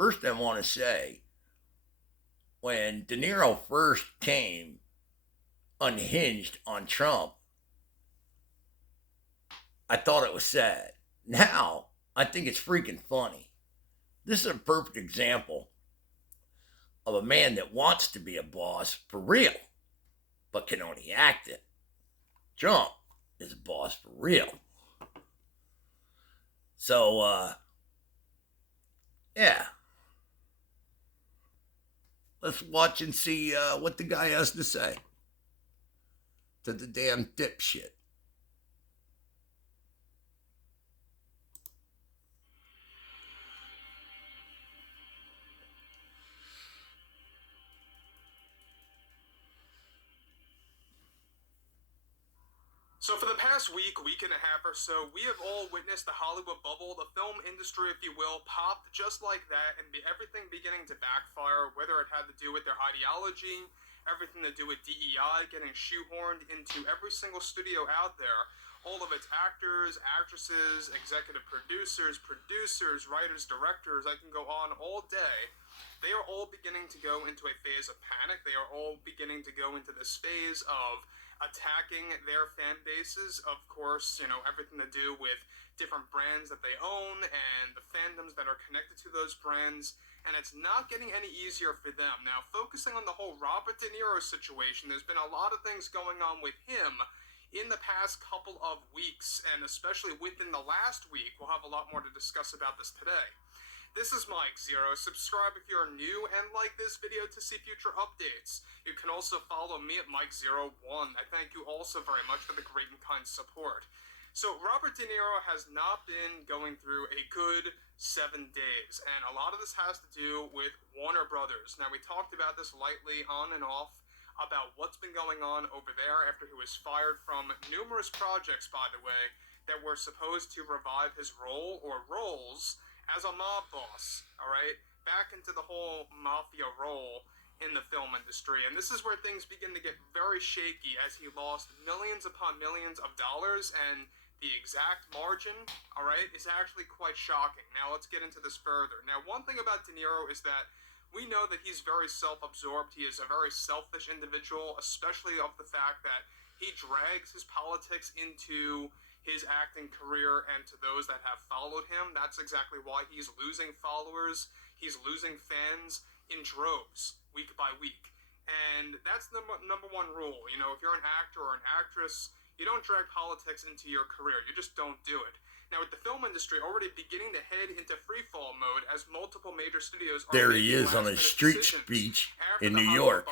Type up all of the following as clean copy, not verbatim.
First, I want to say when De Niro first came unhinged on Trump, I thought it was sad. Now, I think it's freaking funny. This is a perfect example of a man that wants to be a boss for real, but can only act it. Trump is a boss for real. So, yeah. Let's watch and see what the guy has to say to the damn dipshit. So for the past week and a half or so, we have all witnessed the Hollywood bubble, the film industry, if you will, popped just like that, and everything beginning to backfire, whether it had to do with their ideology, everything to do with DEI getting shoehorned into every single studio out there. All of its actors, actresses, executive producers, writers, directors, I can go on all day. They are all beginning to go into a phase of panic. They are all beginning to go into this phase of attacking their fan bases. Of course, everything to do with different brands that they own and the fandoms that are connected to those brands. And it's not getting any easier for them. Now, focusing on the whole Robert De Niro situation, there's been a lot of things going on with him in the past couple of weeks, and especially within the last week. We'll have a lot more to discuss about this today. This is Mike Zero. Subscribe if you're new and like this video to see future updates. You can also follow me at Mike01. I thank you also very much for the great and kind support. So Robert De Niro has not been going through a good 7 days, and a lot of this has to do with Warner Brothers. Now, we talked about this lightly on and off about what's been going on over there after he was fired from numerous projects, by the way, that were supposed to revive his role or roles as a mob boss, all right? Back into the whole mafia role in the film industry. And this is where things begin to get very shaky as he lost millions upon millions of dollars, and the exact margin, all right, is actually quite shocking. Now, let's get into this further. Now, one thing about De Niro is that we know that he's very self-absorbed. He is a very selfish individual, especially of the fact that he drags his politics into his acting career and to those that have followed him. That's exactly why he's losing followers. He's losing fans in droves, week by week. And that's the number one rule. If you're an actor or an actress, you don't drag politics into your career. You just don't do it. Now, with the film industry already beginning to head into freefall mode as multiple major studios are there he is on a street speech in New York,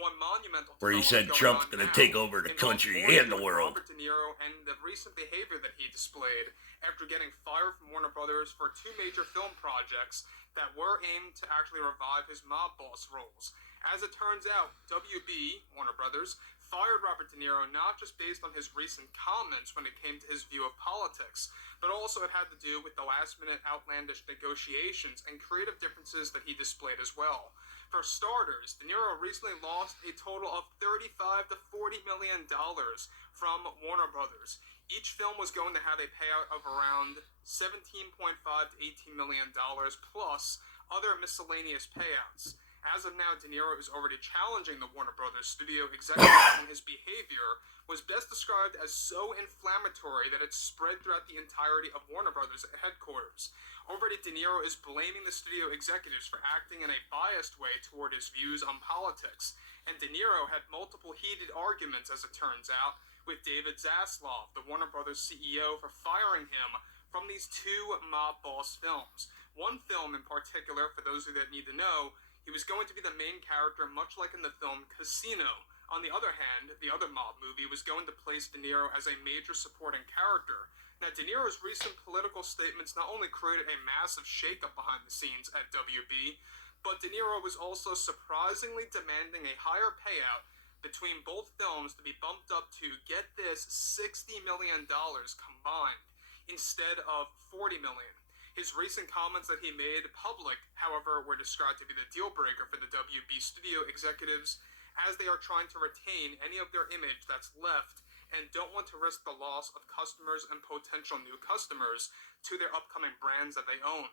one monumental where he said Trump's going to take over the country and the world. Robert De Niro and the recent behavior that he displayed after getting fired from Warner Brothers for 2 major film projects that were aimed to actually revive his mob boss roles. As it turns out, WB, Warner Brothers, fired Robert De Niro not just based on his recent comments when it came to his view of politics, but also it had to do with the last-minute outlandish negotiations and creative differences that he displayed as well. For starters, De Niro recently lost a total of $35 to $40 million from Warner Brothers. Each film was going to have a payout of around $17.5 to $18 million plus other miscellaneous payouts. As of now, De Niro is already challenging the Warner Brothers studio executives, and his behavior was best described as so inflammatory that it spread throughout the entirety of Warner Brothers headquarters. Already, De Niro is blaming the studio executives for acting in a biased way toward his views on politics, and De Niro had multiple heated arguments, as it turns out, with David Zaslav, the Warner Brothers CEO, for firing him from these 2 mob boss films. One film in particular, for those of you that need to know, he was going to be the main character, much like in the film Casino. On the other hand, the other mob movie was going to place De Niro as a major supporting character. Now, De Niro's recent political statements not only created a massive shakeup behind the scenes at WB, but De Niro was also surprisingly demanding a higher payout between both films to be bumped up to, get this, $60 million combined, instead of $40 million. His recent comments that he made public, however, were described to be the deal breaker for the WB studio executives, as they are trying to retain any of their image that's left and don't want to risk the loss of customers and potential new customers to their upcoming brands that they own.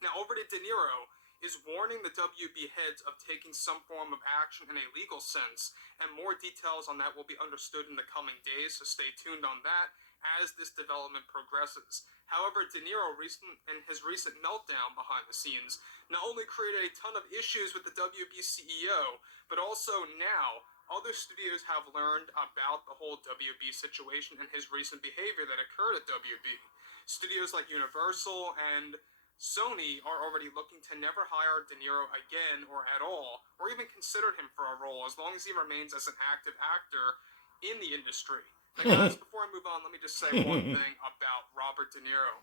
Now, over to De Niro is warning the WB heads of taking some form of action in a legal sense, and more details on that will be understood in the coming days, so stay tuned on that as this development progresses. However, De Niro in his recent meltdown behind the scenes not only created a ton of issues with the WB CEO, but also now other studios have learned about the whole WB situation and his recent behavior that occurred at WB. Studios like Universal and Sony are already looking to never hire De Niro again or at all, or even consider him for a role as long as he remains as an active actor in the industry. Now, guys, before I move on, let me just say one thing about Robert De Niro.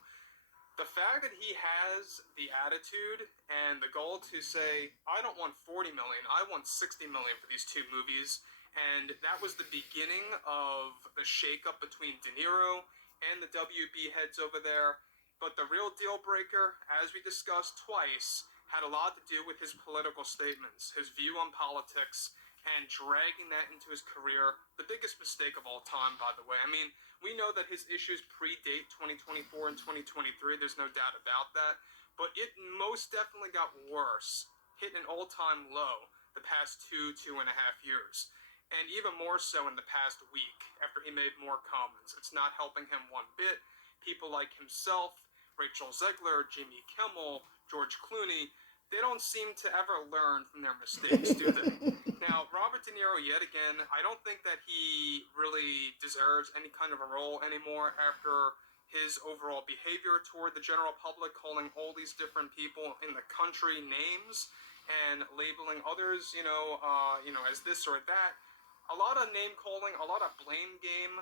The fact that he has the attitude and the goal to say, I don't want 40 million, I want 60 million for these two movies, and that was the beginning of the shakeup between De Niro and the WB heads over there. But the real deal breaker, as we discussed twice, had a lot to do with his political statements, his view on politics, and dragging that into his career. The biggest mistake of all time, by the way. I mean, we know that his issues predate 2024 and 2023, there's no doubt about that. But it most definitely got worse, hit an all-time low the past 2.5 years. And even more so in the past week, after he made more comments. It's not helping him one bit. People like himself, Rachel Zegler, Jimmy Kimmel, George Clooney, they don't seem to ever learn from their mistakes, do they? Now, Robert De Niro, yet again, I don't think that he really deserves any kind of a role anymore after his overall behavior toward the general public, calling all these different people in the country names and labeling others, as this or that. A lot of name calling, a lot of blame game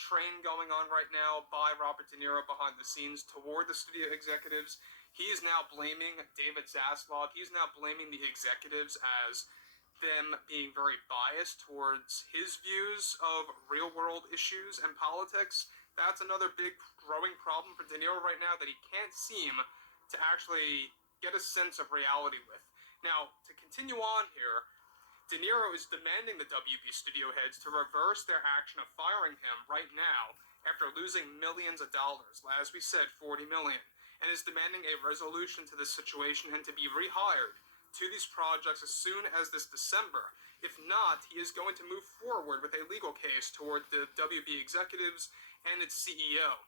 train going on right now by Robert De Niro behind the scenes toward the studio executives. He is now blaming David Zaslav. He's now blaming the executives as them being very biased towards his views of real-world issues and politics. That's another big growing problem for De Niro right now that he can't seem to actually get a sense of reality with. Now, to continue on here, De Niro is demanding the WB studio heads to reverse their action of firing him right now after losing millions of dollars, as we said, 40 million, and is demanding a resolution to this situation and to be rehired to these projects as soon as this December. If not, he is going to move forward with a legal case toward the WB executives and its CEO.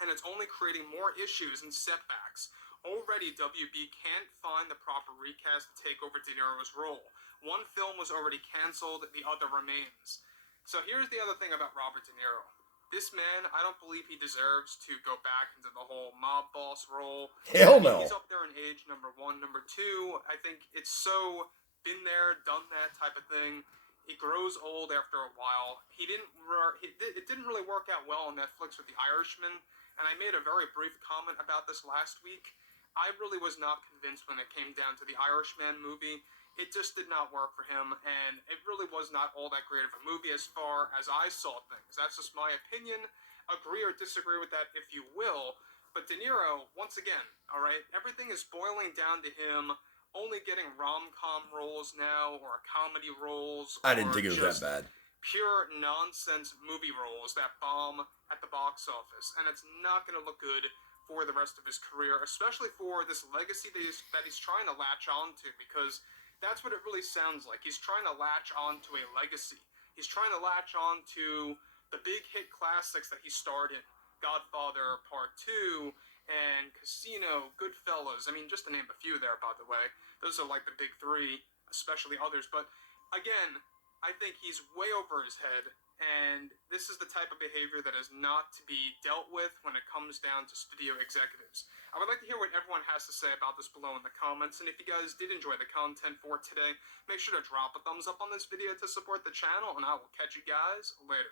And it's only creating more issues and setbacks. Already, WB can't find the proper recast to take over De Niro's role. One film was already canceled, the other remains. So here's the other thing about Robert De Niro. This man, I don't believe he deserves to go back into the whole mob boss role. Hell no. He's up there in age, number one. Number two, I think it's so been there, done that type of thing. He grows old after a while. It didn't really work out well on Netflix with The Irishman, and I made a very brief comment about this last week. I really was not convinced when it came down to the Irishman movie. It just did not work for him, and it really was not all that great of a movie as far as I saw things. That's just my opinion. Agree or disagree with that if you will. But De Niro, once again, all right, everything is boiling down to him only getting rom-com roles now, or comedy roles. I didn't think it was that bad. Pure nonsense movie roles that bomb at the box office, and it's not going to look good for the rest of his career, especially for this legacy that he's trying to latch onto, because that's what it really sounds like. He's trying to latch on to a legacy. He's trying to latch on to the big hit classics that he starred in. Godfather Part 2 and Casino, Goodfellas. I mean, just to name a few there, by the way. Those are like the big three, especially others. But again, I think he's way over his head. And this is the type of behavior that is not to be dealt with when it comes down to studio executives. I would like to hear what everyone has to say about this below in the comments, and if you guys did enjoy the content for today, make sure to drop a thumbs up on this video to support the channel, and I will catch you guys later.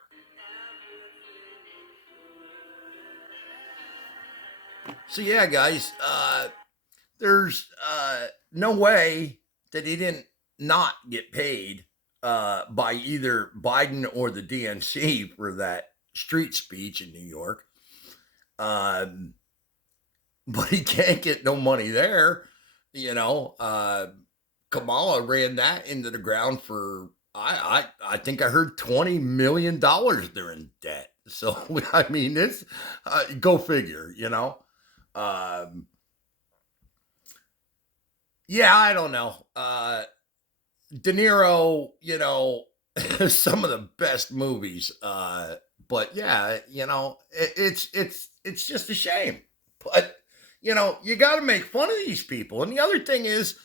So yeah, guys, there's no way that he didn't not get paid by either Biden or the DNC for that street speech in New York. But he can't get no money there. Kamala ran that into the ground for, I think I heard $20 million they're in debt. So, I mean, it's, go figure, Yeah, I don't know. De Niro, some of the best movies. But yeah, it's just a shame. But you got to make fun of these people. And the other thing is,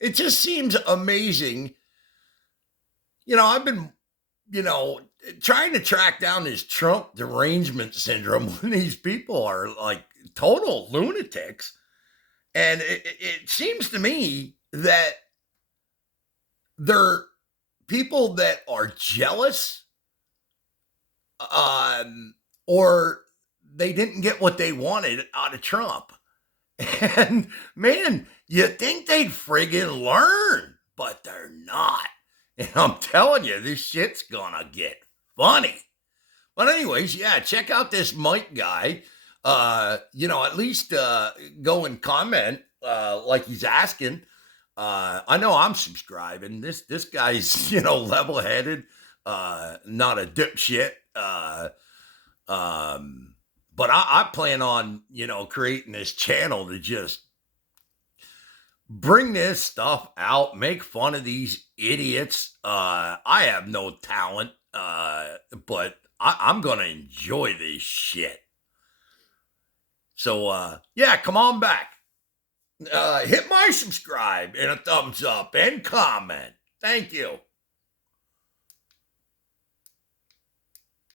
it just seems amazing. I've been, you know, trying to track down this Trump derangement syndrome when these people are like total lunatics. And it seems to me that they're people that are jealous, um, or they didn't get what they wanted out of Trump. And man, you think they'd friggin' learn, but they're not. And I'm telling you, this shit's gonna get funny. But anyways, yeah, check out this Mike guy. At least go and comment like he's asking. I know I'm subscribing. This guy's level headed, not a dipshit. But I plan on creating this channel to just bring this stuff out, make fun of these idiots. I have no talent, but I'm gonna enjoy this shit. So yeah, come on back. Hit my subscribe and a thumbs up and comment. Thank you.